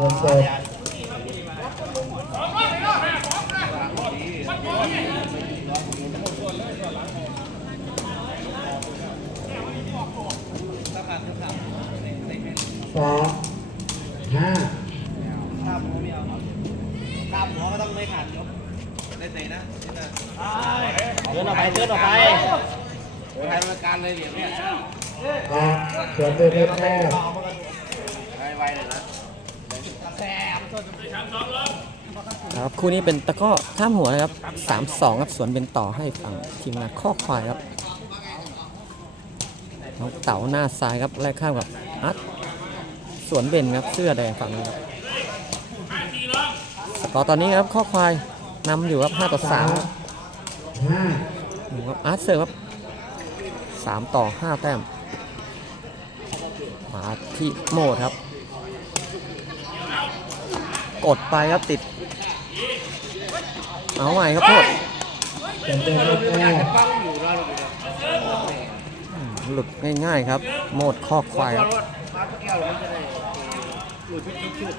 เดินเดินสองห้าข้ามหัวไม่เอาข้ามหัวก็ต้องไม่ขาดยกได้เตะนะนี่นะเดินออกไปเดินออกไปใช้บริการเลยเหลี่ยมเนี่ยออกเดินเดินเดินแม่ไวๆเลยนะ ครับคู่นี้เป็นตะก้อข้ามหัวนะครับสามสองครับสวนเป็นต่อให้ฝั่งทีมงานข้อควายครับน้องเต๋าหน้าซ้ายครับแลกข้ามกับอัดสวนเบนครับเสื้อแดงฝั่งนี้ครับสกอตอนนี้ครับข้อควายนำอยู่ครับ5ต่อ3ครับห้าดูครับอาร์ตเซิร์ครับสามต่อห้าแต้มมาที่โหมดครับ กดไปครับติด เอาใหม่ครับโทษเดินเดินเดินแม่ป้องอยู่รอดอยู่เลยอืมหลุดง่ายๆครับ โหมดข้อควายครับรถมาแก้วมันจะได้หลุดชุดชุด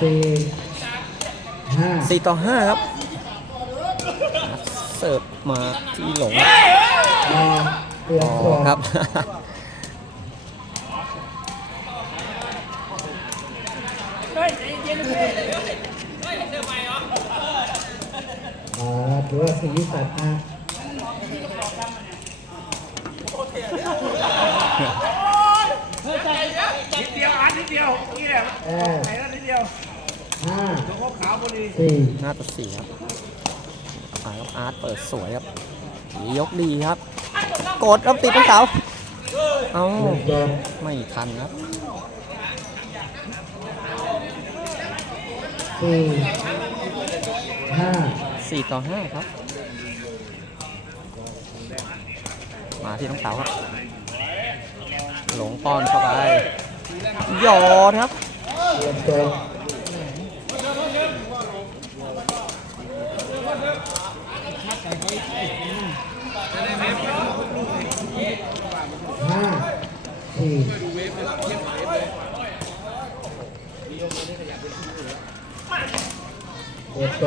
สี่ห้าสี่ต่อห้าครับอาร์ตเสิร์ฟมาที่หลงออกเปลี่ยนอ๋อตัวครับอ่าถือว่าสีสันนะนิดเดียวอันนิดเดียวนี่แหละแอร์ไหนแล้วนิดเดียวห้าตัวขาวพอดี สี่ หน้าต่อสี่ครับอ่า ครับอาร์ตเปิดสวยครับยกดีครับ กดครับติดเป็นเสาเอาไม่ทันครับสี่ห้าสี่ต่อห้าครับ มาที่น้องเต๋าครับ หลงป้อนเข้าไปหยอดครับ เปลี่ยนตัวห้าสี่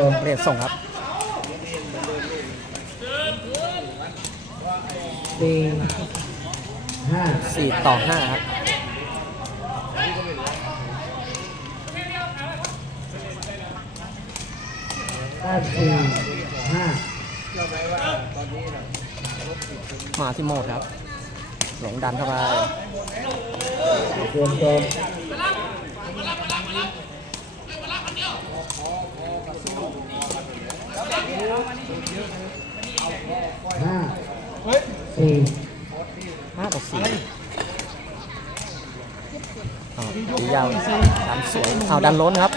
เปลี่ยนตัวเรียส่งครับสี่ห้าสี่ต่อห้าครับห้าสี่ห้ามาที่โมดครับ หลงดันเข้าไปเปลี่ยนตัว ห้าสี่ห้าต่อสี่ตียาวดันสวยเอาดันล้นครับ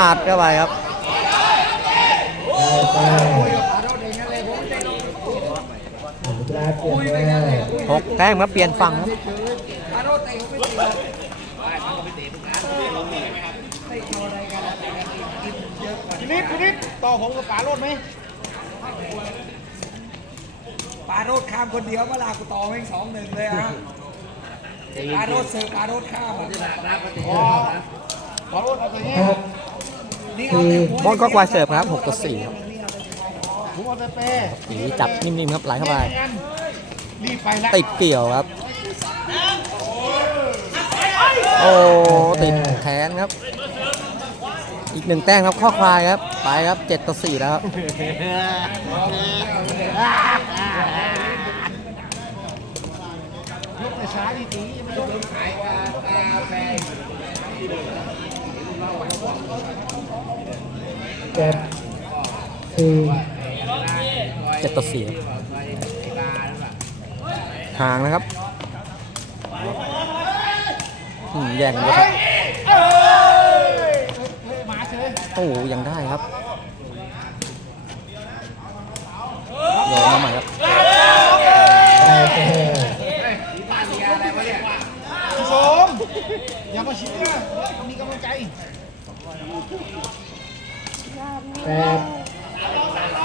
อาดเข้าไปครับได้ไปเวลาเปลี่ยนแล้วหกแต้มครับเปลี่ยนฝั่งครับ พินิดพินิด ต่อผมกับป๋าโรดไหมป๋าโรดข้ามคนเดียวเมื่อลากูต่อแม่งสองหนึ่งเลยอะป๋าโรดเสิร์ฟป๋าโรดข้ามอ๋อป๋าโรดเอาตัวนี้หกนี่เอาแต่หัวบอลก็ควายเสิร์ฟครับหกต่อสี่ครับผมเอาแต่เป้หนีจับนิ่มๆครับไหลเข้าไปรีบไปแล้วติดเกี่ยวครับ โอ้ติดแขนครับ อีกหนึ่งแต้มครับข้อควายครับ ไปครับเจ็ดต่อสี่แล้วครับยกแต่ช้าดีดีไม่ต้องขายกาแฟเจ็ดสี่เจ็ดต่อสี่ห่างนะครับอืมแย่งกันเลยครับ โอ้ยังได้ครับโยนมาใหม่ครับสมอย่ามาชี้นะมีกำลังใจแปด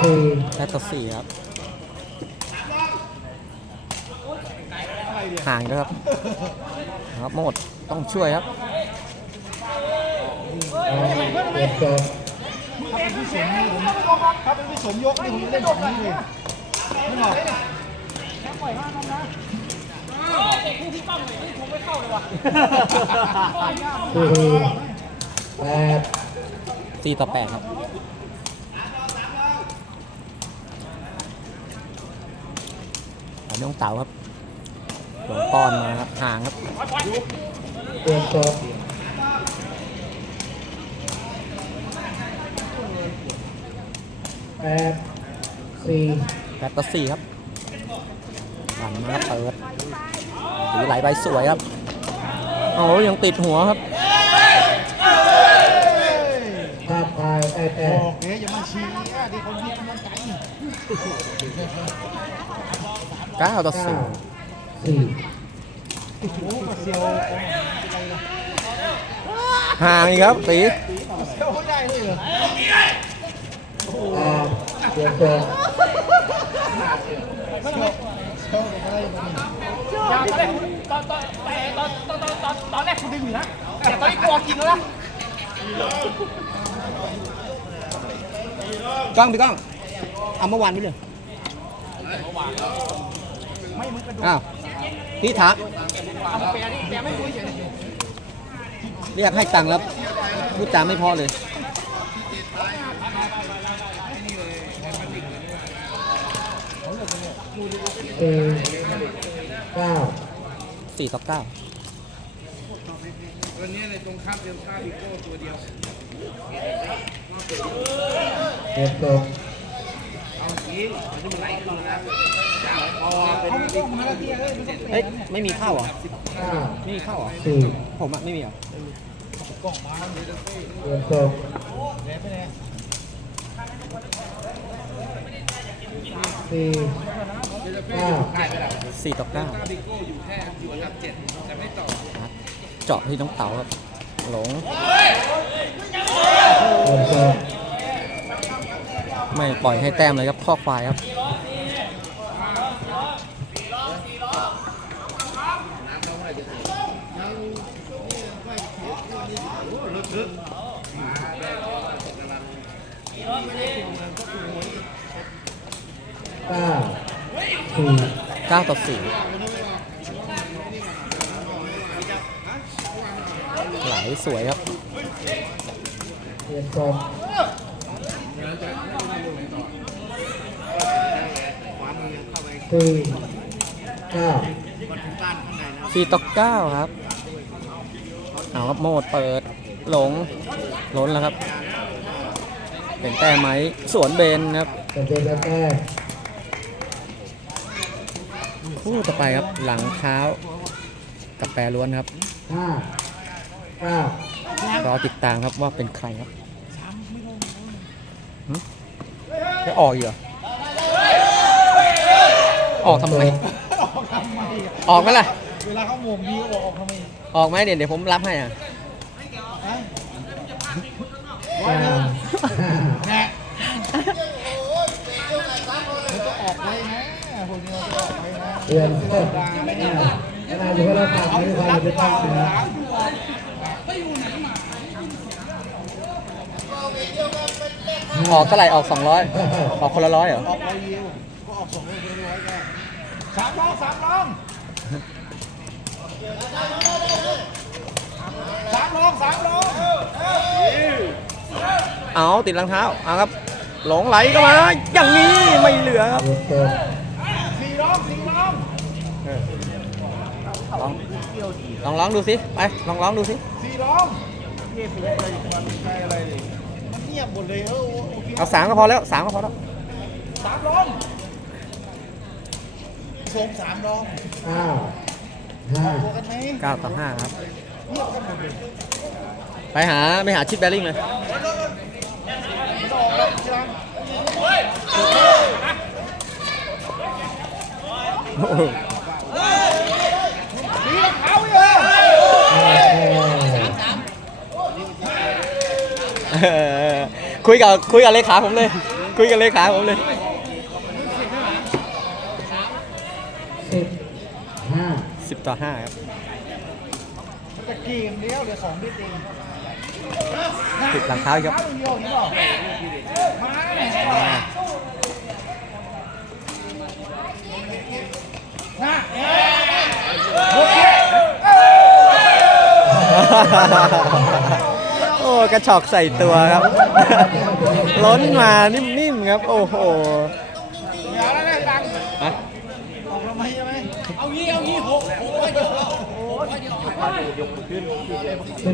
สี่แปดต่อสี่ครับห่างด้ครับ ครับโมดต้องช่วยครับ เอาเปลี่ยนตัวถ้าเป็นพี่สมนี่ผมถ้าเป็นพี่สมยกนี่ผมจะเล่นแบบนี้เลยไม่หรอกสี่แปดสี่ต่อแปดครับน้องเต๋าครับหลงป้อนมาครับห่างครับเปลี่ยนตัว แปดสี่แปดต่อสี่ครับหันมาครับเปิดสีไหลไปสวยครับโอ้ยังติดหัวครับถ้าพายได้แต่บอกเอ๊ะอย่ามาชี้อะที่คนที่กำลังใจเก้าต่อเก้าสี่สี่โอ้โหเซียวห่างอีกครับสีเซียวไม่ได้เลยเหรอ เดี๋ยวก่อนยาวตอนแรกตอนตอนตอนตอนตอนตอนตอนแรกคุณดึงอยู่นะแต่ตอนนี้กลัวกินแล้วกล้องพี่กล้อง เอาเมื่อวานนี่เลยไม่มึงกระดูกอ้าวพี่ถักเารีมยเรียกให้ตังค์แล้วพูดจาไม่พอเลย สี่เก้าสี่ต่อเก้าวันนี้ในตรงข้ามเตรียมข้าวอีโก้ตัวเดียวเปลี่ยนตัวเอางี้มันจะไหลขึ้นแล้วพอเป็นเอาไม่ต้องมาแล้วที่เอ้ยไม่ต้องเฮ้ยไม่มีข้าวเหรอเก้าไม่มีข้าวเหรอสี่ผมอะไม่มีเหรอกล่องมาเลยเปลี่ยนตัวแหนไปไหน สี่เก้าสี่ต่อเก้าเจาะที่น้องเต๋าครับ หลงเปลี่ยนตัวไม่ปล่อยให้แต้มเลยครับ ข้อควายครับ เก้าสี่9ต่อ4ไหลสวยครับเปลี่ยนตัวสี่เก้า4ต่อ9ครับ เอาครับโมดเปิดหลงล้นแล้วครับ เป็นแต้มไหมสวนเบนครับเป็นแล้วแต่ คู่ต่อไปครับหลังเท้ากับแปรล้วนครับห้าเก้ารอติดตามครับว่าเป็นใครครับหึจะออกอีกเหรอออกทำไมออกทำไมอะออกไหมล่ะเวลาเขาโมงดีก็ออกทำไมออกไหมเดี๋ยวเดี๋ยวผมรับให้อะฮะเก้าห้าแหน่มันจะออกไปนะคนนี้จะออกไปนะ เปลี่ยนตัวขนาดอยู่คนละฝั่งไม่มีความเป็นตั้งนะออกเท่าไหร่ออก200ออกคนละร้อยเหรอ ออกไปเดียวก็ออกสองร้อยร้อยก็สามรองสามรองสามรองสามรองเอาติดรองเท้าเอาครับ หลงไหลก็มา อย่างนี้ไม่เหลือครับ เปลี่ยนตัว สี่รองสี่รอง ล องลองร้องดูสิไปลองร้องดูสิสี่รองเงียบเลยมันใช่อะไรเลยมันเงียบหมดเลยเออโอเคเอาสามก็พอแล้วสามก็พอแล้วสามรองสมสามรองเก้าห้าตัวกันไหมเก้าต่อห้าครับเงียบกันหมดเลยไปหาไปหาชิปแบริ่งเลยไม่ต้องออกแล้วจังโอ้โห นี่รองเท้าเลย ห้าแต้ม เออ คุยกับคุยกับเลขาผมเลย คุยกับเลขาผมเลยสิบห้าสิบต่อห้าครับมันจะกี่อย่างเดียวเหลือสองนิดเองติดหลังเท้าอีกครับเท้าอย่างเดียวอย่างนี้เปล่ามาเนี่ยนะโอ้ กระชอกใส่ตัวครับ ล้นมานิ่มๆครับ โอ้โหอย่าแล้วนะดังฮะออกทำไมใช่ไหมสิบ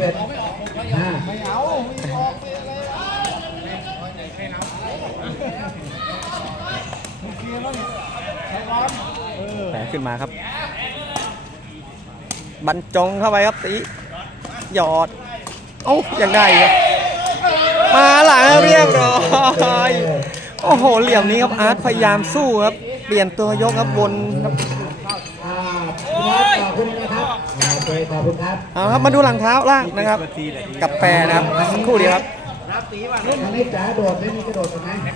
เอ็ดห้าไม่เอาไม่ออกไม่อะไรอะมึงเคลียร์แล้วนี่ใช้ร้อนเออแผลขึ้นมาครับ บรรจงเข้าไปครับตีหยอด เอ้ายังได้ครับ มาหลังเรียบร้อยโอ้โห เหลี่ยมนี้ครับอาร์ตพยายามสู้ครับ เปลี่ยนตัวยกครับวนครับอ่าคุณครับขอบคุณนะครับอ่าโอเคขอบคุณครับเอาครับมาดูหลังเท้าล่างนะครับ กับแปรนะครับสักครู่เดียวครับอันนี้จ๋าโดดไม่มีกระโดดใช่ไหม